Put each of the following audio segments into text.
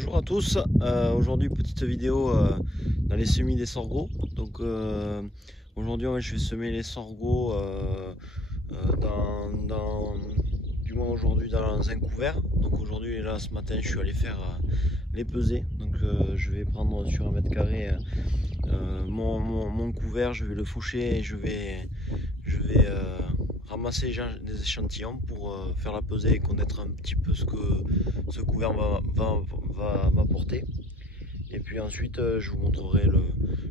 Bonjour à tous, aujourd'hui petite vidéo dans les semis des sorgho. Donc aujourd'hui je vais semer les sorgho du moins aujourd'hui dans un couvert. Donc aujourd'hui là ce matin je suis allé faire les peser. Donc je vais prendre sur 1 mètre carré mon couvert, je vais le faucher et je vais ramasser des échantillons pour faire la pesée et connaître un petit peu ce que ce couvert va m'apporter. Et puis ensuite je vous montrerai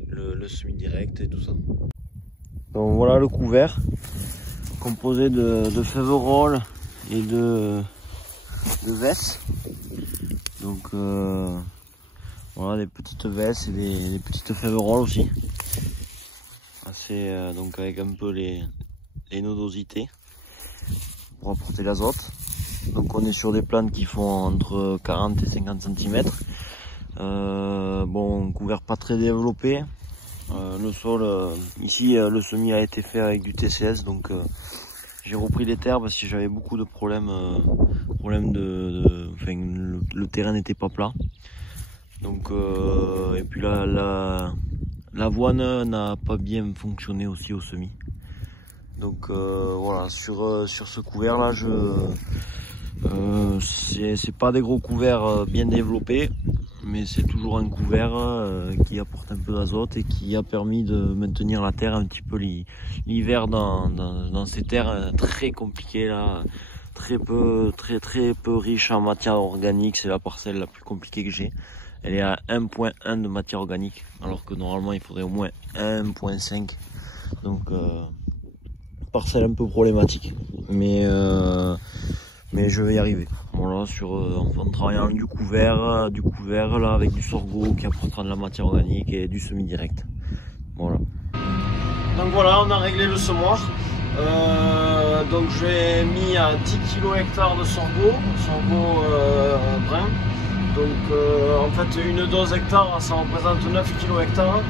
le semis direct et tout ça. Donc voilà le couvert composé de féverolles et de vesses. Donc voilà, des petites vesses et des petites féverolles aussi. Donc avec un peu les nodosités pour apporter l'azote. Donc on est sur des plantes qui font entre 40 et 50 cm. Bon, couvert pas très développé. Le sol, ici le semis a été fait avec du TCS, donc j'ai repris les terres parce que j'avais beaucoup de problèmes, le terrain n'était pas plat. Donc et puis l'avoine n'a pas bien fonctionné aussi au semis. Donc voilà, sur ce couvert là, c'est pas des gros couverts bien développés, mais c'est toujours un couvert qui apporte un peu d'azote et qui a permis de maintenir la terre un petit peu l'hiver dans ces terres très compliquées là, très peu riche en matière organique. C'est la parcelle la plus compliquée que j'ai. Elle est à 1,1 de matière organique, alors que normalement il faudrait au moins 1,5. Donc parcelle un peu problématique, mais je vais y arriver. Voilà, en travaillant du couvert là avec du sorgho qui apportera de la matière organique et du semi direct. Voilà. Donc voilà, on a réglé le semoir. Donc j'ai mis à 10 kg hectare de sorgho brun. Donc en fait une dose hectare ça représente 9 kg hectare.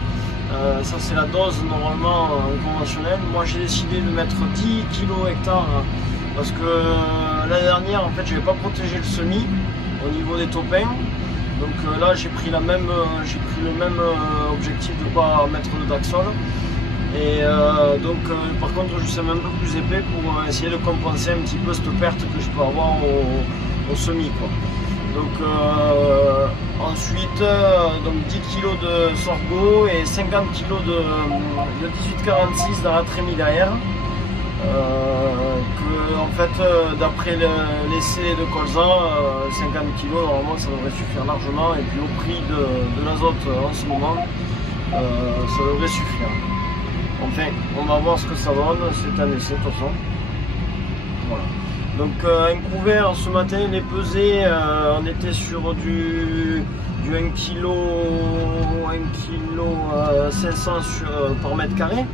Ça c'est la dose normalement conventionnelle. Moi j'ai décidé de mettre 10 kg hectare parce que l'année dernière en fait je n'avais pas protégé le semis au niveau des topins. Donc là j'ai pris le même objectif de ne pas mettre de Daxol. Et donc par contre je suis un peu plus épais pour essayer de compenser un petit peu cette perte que je peux avoir au semis, quoi. Donc ensuite donc 10 kg de sorgho et 50 kg de 1846 dans la trémie derrière. Que en fait d'après l'essai de colza, 50 kg normalement ça devrait suffire largement, et puis au prix de l'azote en ce moment ça devrait suffire. Enfin on va voir ce que ça donne, c'est un essai de toute façon. Voilà. Donc un couvert ce matin, les pesées, on était sur du 1 kg 500 par mètre carré.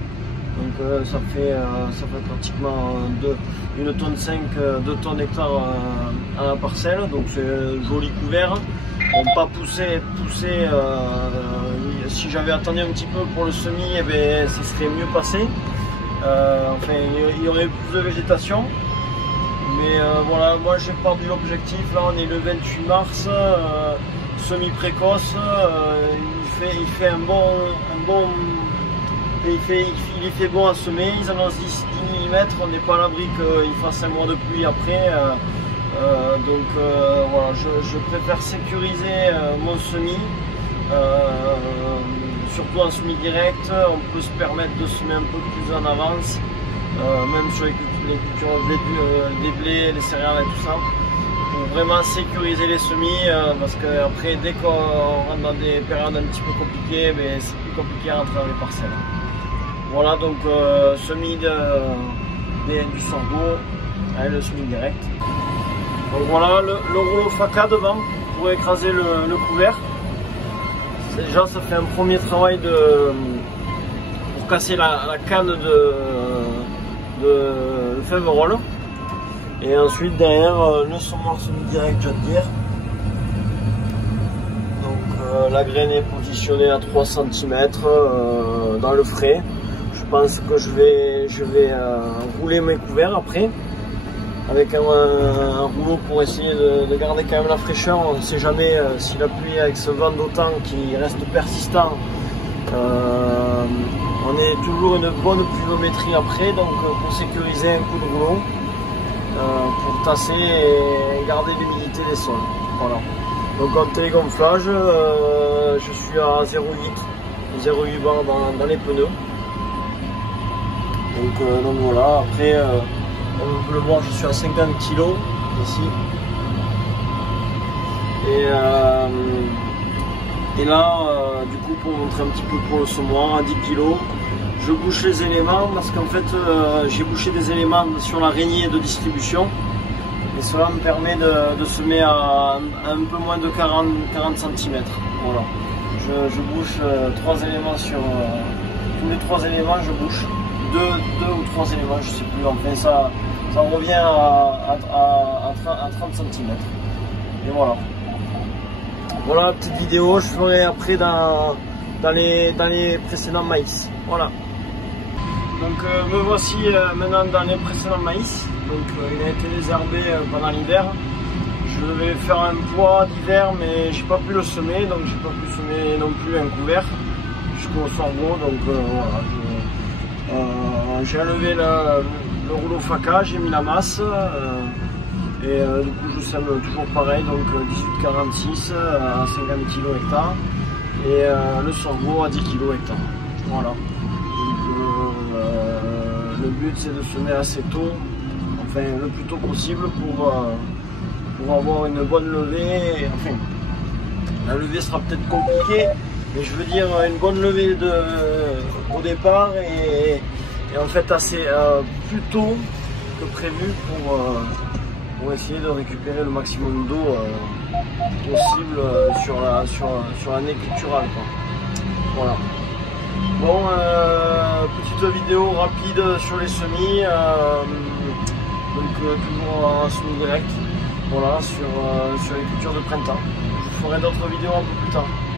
Donc ça fait pratiquement 1,5 tonne, 2 tonnes hectares à la parcelle. Donc c'est un joli couvert. On pas poussé. Si j'avais attendu un petit peu pour le semis, eh bien, ça serait mieux passé. Enfin, il y aurait plus de végétation. Mais voilà, moi j'ai perdu l'objectif. Là on est le 28 mars, semi précoce. Il fait bon à semer. Ils annoncent 10 mm. On n'est pas à l'abri qu'il fasse un mois de pluie après. Donc voilà, je préfère sécuriser mon semis. Surtout en semi direct, on peut se permettre de semer un peu plus en avance. Même sur les cultures des blés, les céréales et tout ça, pour vraiment sécuriser les semis, parce qu'après dès qu'on rentre dans des périodes un petit peu compliquées, c'est plus compliqué à rentrer dans les parcelles. Voilà, donc semis du sorgho avec le semis direct. Donc voilà le rouleau Faca devant pour écraser le couvert. Déjà ça fait un premier travail pour casser la canne de féverolles. Et ensuite derrière le semoir semi-direct, je vais te dire. Donc la graine est positionnée à 3 cm dans le frais. Je pense que je vais rouler mes couverts après. avec un rouleau pour essayer de garder quand même la fraîcheur. On ne sait jamais si la pluie avec ce vent d'automne qui reste persistant, on est toujours une bonne pluviométrie après, donc pour sécuriser un coup de rouleau, pour tasser et garder l'humidité des sols. Voilà. Donc en télégonflage, je suis à 0,8 bar dans les pneus. Donc voilà, après, comme vous pouvez le voir, je suis à 50 kg ici. Et là, du coup, pour montrer un petit peu pour le semoir, à 10 kg, je bouche les éléments parce qu'en fait, j'ai bouché des éléments sur l'araignée de distribution. Et cela me permet de semer à un peu moins de 40 cm. Voilà. Je bouche 3 éléments sur... tous les 3 éléments, je bouche 2 ou 3 éléments, je ne sais plus. Enfin, ça revient à 30 cm. Et voilà. Voilà la petite vidéo, je ferai après dans les précédents maïs. Voilà. Donc me voici maintenant dans les précédents maïs. Donc il a été désherbé pendant l'hiver. Je devais faire un poids d'hiver, mais j'ai pas pu le semer, donc j'ai pas pu semer non plus un couvert jusqu'au sorgho. Donc voilà, j'ai enlevé le rouleau faca, j'ai mis la masse. Et du coup je sème toujours pareil, donc 18,46 à 50 kg hectare et le sorgho à 10 kg hectare. Voilà. Donc, le but c'est de semer assez tôt, enfin le plus tôt possible pour avoir une bonne levée. Enfin, la levée sera peut-être compliquée, mais je veux dire une bonne levée au départ et en fait assez plus tôt que prévu pour essayer de récupérer le maximum d'eau possible sur l'année culturale, quoi. Voilà. Bon, petite vidéo rapide sur les semis, donc toujours en semi-direct, voilà, sur les cultures de printemps. Je ferai d'autres vidéos un peu plus tard.